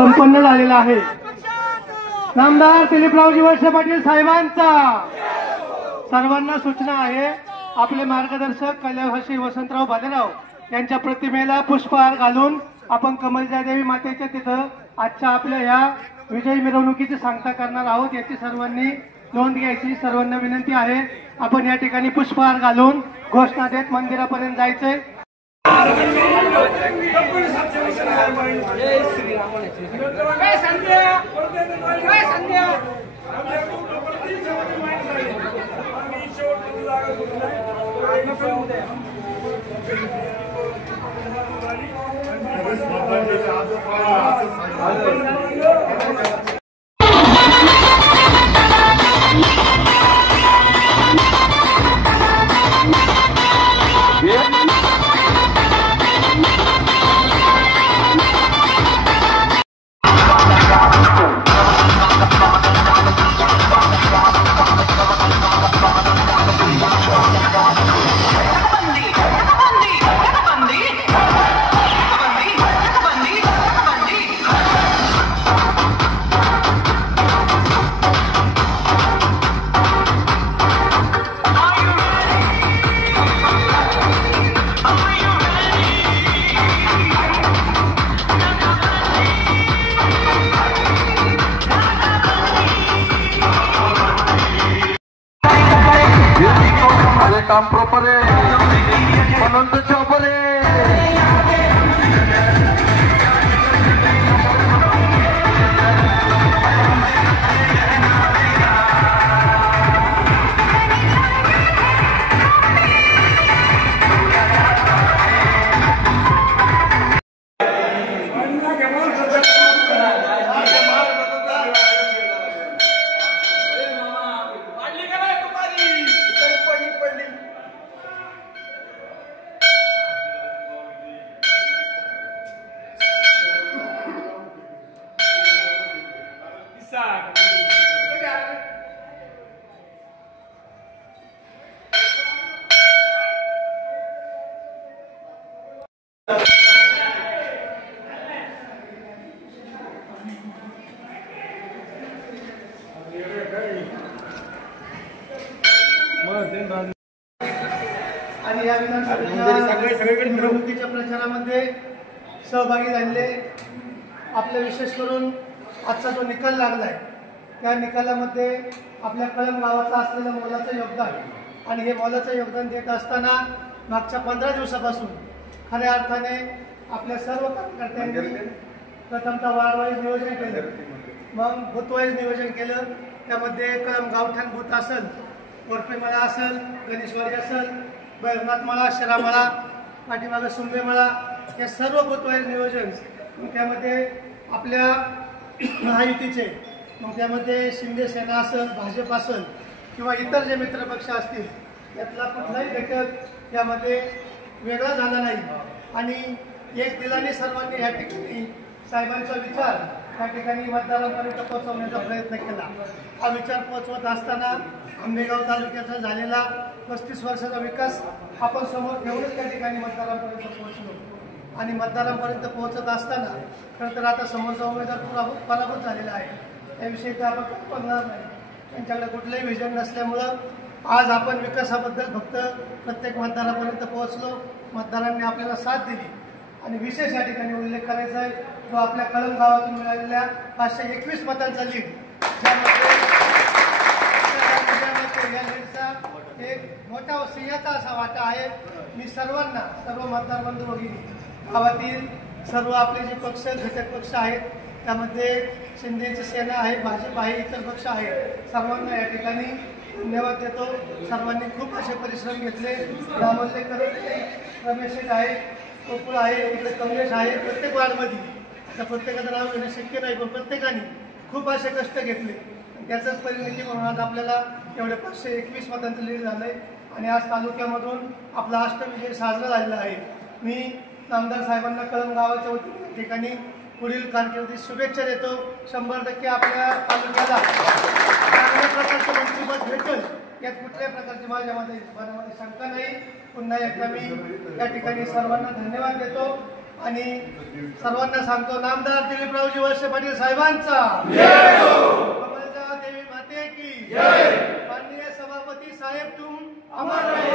संपन्न झालेला आहे। नामदार दिलीपरावजी वळसे पाटील साहेबांचा सर्वांना सूचना आहे, आपले मार्गदर्शक कल्याणवासी वसंतराव भालेराव यांच्या प्रतिमेला पुष्पहार घालून आपण कमलजा देवी मातेच्या तिथं आजच्या आपल्या या विजयी मिरवणुकीची सांगता करणार आहोत। याची सर्वांनी नोंद घ्यायची, सर्वांना विनंती आहे। आपण या ठिकाणी पुष्पहार घालून घोषणा देत मंदिरापर्यंत जायचंय। काम प्रॉपर है, म्हणून तो चॉपर है। आणि या विधानसभेच्या मिरवणुकीच्या प्रचारामध्ये सहभागी झालेले आपले विशेष करून आजचा जो निकाल लागलाय त्या निकालामध्ये आपल्या कळंब गावाचं असलेलं मोलाचं योगदान आणि हे मोलाचं योगदान देत असताना मागच्या 15 दिवसापासून खऱ्या अर्थाने आपल्या सर्व कार्यकर्त्यांनी प्रथमतः वार्डवाईज नियोजन केलं, मग बूथवाईज नियोजन केलं। त्यामध्ये कळंब गावठाण बूथ असेल, कोरपेमाळा असेल, गणेशवाडी असेल, बैरनाथमाळा, शिरामाळा, पाठीमागं सुंबेमाळा, या सर्व बूथवाईज नियोजन। मग त्यामध्ये आपल्या महायुतीचे, मग त्यामध्ये शिंदे सेना असेल, भाजप असेल किंवा इतर जे मित्रपक्ष असतील, यातला कुठलाही घटक यामध्ये वेगळा झाला नाही आणि एक दिलाने सर्वांनी या ठिकाणी साहेबांचा विचार त्या ठिकाणी मतदारांपर्यंत पोहोचवण्याचा प्रयत्न केला। हा विचार पोहोचवत असताना आंबेगाव तालुक्याचा झालेला 35 वर्षाचा विकास आपण समोर ठेवूनच त्या ठिकाणी मतदारांपर्यंत पोहोचलो आणि मतदारांपर्यंत पोहोचत असताना खरं तर आता समोरचा उमेदवार पराभूत झालेला आहे, त्याविषयी तर आपण काही बोलणार नाही। त्यांच्याकडे कुठलंही व्हिजन नसल्यामुळं आज आपण विकासाबद्दल फक्त प्रत्येक मतदारापर्यंत पोहोचलो, मतदारांनी आपल्याला साथ दिली आणि विशेष या ठिकाणी उल्लेख करायचा आहे जो आपल्या कळंब गावातून मिळालेल्या 521 मतांचा लीड, ज्यामध्ये या लीडचा एक मोठा सिंहाचा असा वाटा आहे। मी सर्वांना, सर्व मतदार बंधू भगिनी, गावातील सर्व आपले जे पक्ष घटक पक्ष आहेत त्यामध्ये शिंदेची सेना आहे, भाजप आहे, इतर पक्ष आहेत, सर्वांना या ठिकाणी धन्यवाद देतो। सर्वांनी खूप असे परिश्रम घेतले, नामोल्लेख करत रमेश आहे, कोकुळ आहे, इकडे काँग्रेस आहे, प्रत्येक वार्डमध्ये आता प्रत्येकाचं नाव घेणं शक्य नाही, पण प्रत्येकाने खूप असे कष्ट घेतले, त्याचाच परिणिती म्हणून आज आपल्याला एवढे 521 मतांचं लीड झालं आहे आणि आज तालुक्यामधून आपला अष्टविजय साजरा झालेला आहे। मी नामदार साहेबांना कळंब गावाच्या वतीने या ठिकाणी पुढील कारकिर्दीत शुभेच्छा देतो। 100% आपल्या तालुक्याला चांगल्या प्रकारचं मंत्रिपद भेटेल यात कुठल्याही प्रकारची माझ्यामध्ये शंका नाही। पुन्हा एकदा मी या ठिकाणी सर्वांना धन्यवाद देतो आणि सर्वांना सांगतो नामदार दिलीपरावजी वळसे पाटील साहेबांचा कमलजा देवी माते की माननीय सभापती साहेब तुम अमर रहे.